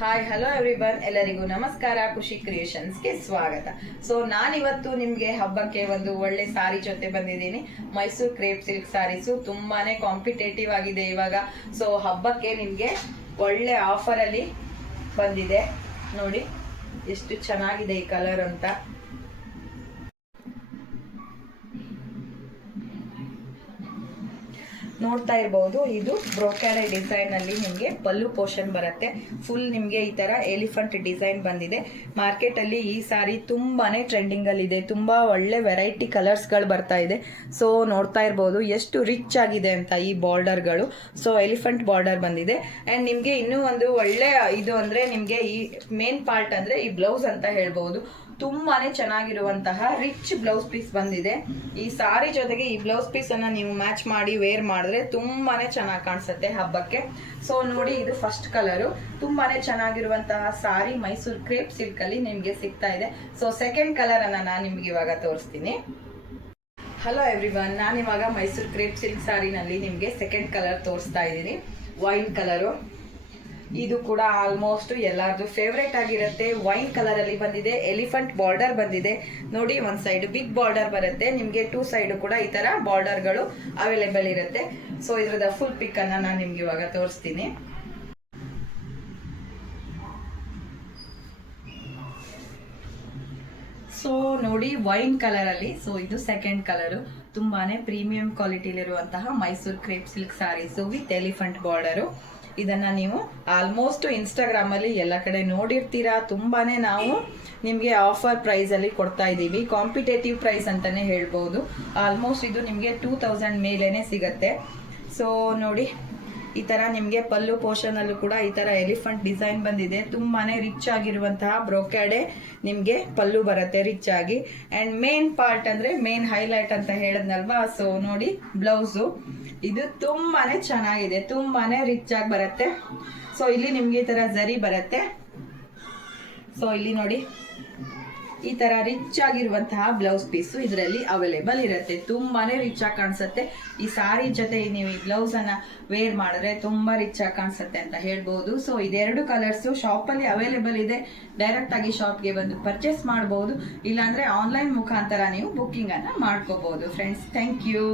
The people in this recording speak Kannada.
ಹಾಯ್ ಹಲೋ ಎವ್ರಿವನ್, ಎಲ್ಲರಿಗೂ ನಮಸ್ಕಾರ. ಖುಷಿ ಕ್ರಿಯೇಷನ್ಸ್ಗೆ ಸ್ವಾಗತ. ಸೊ ನಾನಿವತ್ತು ನಿಮಗೆ ಹಬ್ಬಕ್ಕೆ ಒಂದು ಒಳ್ಳೆ ಸಾರಿ ಜೊತೆ ಬಂದಿದ್ದೀನಿ. ಮೈಸೂರು ಕ್ರೇಪ್ ಸಿಲ್ಕ್ ಸಾರೀಸು ತುಂಬಾನೇ ಕಾಂಪಿಟೇಟಿವ್ ಆಗಿದೆ ಇವಾಗ. ಸೊ ಹಬ್ಬಕ್ಕೆ ನಿಮಗೆ ಒಳ್ಳೆ ಆಫರಲ್ಲಿ ಬಂದಿದೆ. ನೋಡಿ ಎಷ್ಟು ಚೆನ್ನಾಗಿದೆ ಈ ಕಲರ್ ಅಂತ. ನೋಡ್ತಾ ಇರಬಹುದು, ಇದು ಬ್ರೋಕ್ಯಾಡೆ ಡಿಸೈನ್ ಅಲ್ಲಿ ನಿಮಗೆ ಪಲ್ಲು ಪೋರ್ಷನ್ ಬರುತ್ತೆ. ಫುಲ್ ನಿಮಗೆ ಈ ತರ ಎಲಿಫೆಂಟ್ ಡಿಸೈನ್ ಬಂದಿದೆ. ಮಾರ್ಕೆಟ್ ಅಲ್ಲಿ ಈ ಸಾರಿ ತುಂಬಾನೇ ಟ್ರೆಂಡಿಂಗ್ ಅಲ್ಲಿ ಇದೆ. ತುಂಬಾ ಒಳ್ಳೆ ವೆರೈಟಿ ಕಲರ್ಸ್ ಗಳು ಬರ್ತಾ ಇದೆ. ಸೊ ನೋಡ್ತಾ ಇರಬಹುದು ಎಷ್ಟು ರಿಚ್ ಆಗಿದೆ ಅಂತ ಈ ಬಾರ್ಡರ್ ಗಳು. ಸೊ ಎಲಿಫೆಂಟ್ ಬಾರ್ಡರ್ ಬಂದಿದೆ. ಅಂಡ್ ನಿಮ್ಗೆ ಇನ್ನೂ ಒಂದು ಒಳ್ಳೆ ಇದು ಅಂದ್ರೆ ನಿಮ್ಗೆ ಈ ಮೇನ್ ಪಾರ್ಟ್ ಅಂದ್ರೆ ಈ ಬ್ಲೌಸ್ ಅಂತ ಹೇಳ್ಬಹುದು. ತುಂಬಾನೇ ಚೆನ್ನಾಗಿರುವಂತಹ ರಿಚ್ ಬ್ಲೌಸ್ ಪೀಸ್ ಬಂದಿದೆ. ಈ ಸಾರಿ ಜೊತೆಗೆ ಈ ಬ್ಲೌಸ್ ಪೀಸ್ ಅನ್ನ ನೀವು ಮ್ಯಾಚ್ ಮಾಡಿ ವೇರ್ ಮಾಡಿದ್ರೆ ತುಂಬಾನೇ ಚೆನ್ನಾಗಿ ಕಾಣಿಸುತ್ತೆ ಹಬ್ಬಕ್ಕೆ. ಸೊ ನೋಡಿ, ಇದು ಫಸ್ಟ್ ಕಲರು. ತುಂಬಾನೇ ಚೆನ್ನಾಗಿರುವಂತಹ ಸಾರಿ ಮೈಸೂರು ಕ್ರೇಪ್ ಸಿಲ್ಕ್ ಅಲ್ಲಿ ನಿಮ್ಗೆ ಸಿಗ್ತಾ ಇದೆ. ಸೊ ಸೆಕೆಂಡ್ ಕಲರ್ ಅನ್ನ ನಾನು ನಿಮ್ಗೆ ಇವಾಗ ತೋರಿಸ್ತೀನಿ. ಹಲೋ ಎವ್ರಿವನ್, ನಾನಿವಾಗ ಮೈಸೂರು ಕ್ರೇಪ್ ಸಿಲ್ಕ್ ಸಾರಿನಲ್ಲಿ ನಿಮ್ಗೆ ಸೆಕೆಂಡ್ ಕಲರ್ ತೋರಿಸ್ತಾ ಇದ್ದೀನಿ. Wine colour. ಇದು ಕೂಡ ಆಲ್ಮೋಸ್ಟ್ ಎಲ್ಲಾರ್ದು ಫೇವ್ರೇಟ್ ಆಗಿರುತ್ತೆ. ವೈನ್ ಕಲರ್ ಅಲ್ಲಿ ಬಂದಿದೆ. ಎಲಿಫೆಂಟ್ ಬಾರ್ಡರ್ ಬಂದಿದೆ. ನೋಡಿ, ಒಂದ್ ಸೈಡ್ ಬಿಗ್ ಬಾರ್ಡರ್ ಬರುತ್ತೆ ನಿಮ್ಗೆ. ಟೂ ಸೈಡ್ ಕೂಡ ಈ ತರ ಬಾರ್ಡರ್ ಗಳು ಅವೈಲೇಬಲ್ ಇರುತ್ತೆ. ಸೊ ಇದ್ರದ ಫುಲ್ ಪಿಕ್ ಅನ್ನ ನಾನು ನಿಮ್ಗೆ ಇವಾಗ ತೋರಿಸ್ತೀನಿ. ಸೊ ನೋಡಿ, ವೈನ್ ಕಲರ್ ಅಲ್ಲಿ. ಸೊ ಇದು ಸೆಕೆಂಡ್ ಕಲರ್. ತುಂಬಾನೇ ಪ್ರೀಮಿಯಂ ಕ್ವಾಲಿಟಿಲಿರುವಂತಹ Mysore crepe silk sarees with elephant border. ಇದನ್ನ ನೀವು ಆಲ್ಮೋಸ್ಟ್ ಇನ್ಸ್ಟಾಗ್ರಾಮ್ ಅಲ್ಲಿ ಎಲ್ಲ ಕಡೆ ನೋಡಿರ್ತೀರಾ. ತುಂಬಾನೇ ನಾವು ನಿಮ್ಗೆ ಆಫರ್ ಪ್ರೈಸ್ ಅಲ್ಲಿ ಕೊಡ್ತಾ ಇದೀವಿ. ಕಾಂಪಿಟೇಟಿವ್ ಪ್ರೈಸ್ ಅಂತಾನೆ ಹೇಳ್ಬಹುದು. ಆಲ್ಮೋಸ್ಟ್ ಇದು ನಿಮ್ಗೆ 2000 ಮೇಲೇನೆ ಸಿಗತ್ತೆ. ಸೊ ನೋಡಿ, ಈ ತರ ನಿಮ್ಗೆ ಪಲ್ಲು ಪೋರ್ಷನ್ ಅಲ್ಲೂ ಕೂಡ ಈ ತರ ಎಲಿಫೆಂಟ್ ಡಿಸೈನ್ ಬಂದಿದೆ. ತುಂಬಾನೇ ರಿಚ್ ಆಗಿರುವಂತಹ ಬ್ರೋಕ್ಯಾಡೆ ನಿಮ್ಗೆ ಪಲ್ಲು ಬರುತ್ತೆ ರಿಚ್ ಆಗಿ. ಅಂಡ್ ಮೇನ್ ಪಾರ್ಟ್ ಅಂದ್ರೆ ಮೇನ್ ಹೈಲೈಟ್ ಅಂತ ಹೇಳದ್ನಲ್ವಾ. ಸೊ ನೋಡಿ, ಬ್ಲೌಸು ಇದು ತುಂಬಾನೇ ಚೆನ್ನಾಗಿದೆ. ತುಂಬಾನೇ ರಿಚ್ ಆಗಿ ಬರುತ್ತೆ. ಸೊ ಇಲ್ಲಿ ನಿಮ್ಗೆ ಈ ತರ ಜರಿ ಬರುತ್ತೆ. ಸೊ ಇಲ್ಲಿ ನೋಡಿ, ಈ ತರ ರಿಚ್ ಆಗಿರುವಂತಹ ಬ್ಲೌಸ್ ಪೀಸು ಇದರಲ್ಲಿ ಅವೈಲೇಬಲ್ ಇರುತ್ತೆ. ತುಂಬಾನೇ ರಿಚ್ ಆಗಿ ಕಾಣಿಸುತ್ತೆ. ಈ ಸಾರಿ ಜೊತೆ ನೀವು ಈ ಬ್ಲೌಸ್ ಅನ್ನ ವೇರ್ ಮಾಡಿದ್ರೆ ತುಂಬಾ ರಿಚ್ ಆಗಿ ಕಾಣಿಸುತ್ತೆ ಅಂತ ಹೇಳ್ಬಹುದು. ಸೊ ಇದೆರಡು ಕಲರ್ಸ್ ಶಾಪ್ ಅಲ್ಲಿ ಅವೈಲೇಬಲ್ ಇದೆ. ಡೈರೆಕ್ಟ್ ಆಗಿ ಶಾಪ್ಗೆ ಬಂದು ಪರ್ಚೇಸ್ ಮಾಡಬಹುದು. ಇಲ್ಲಾಂದ್ರೆ ಆನ್ಲೈನ್ ಮುಖಾಂತರ ನೀವು ಬುಕ್ಕಿಂಗ್ ಅನ್ನ ಮಾಡ್ಕೋಬಹುದು. Friends, thank you.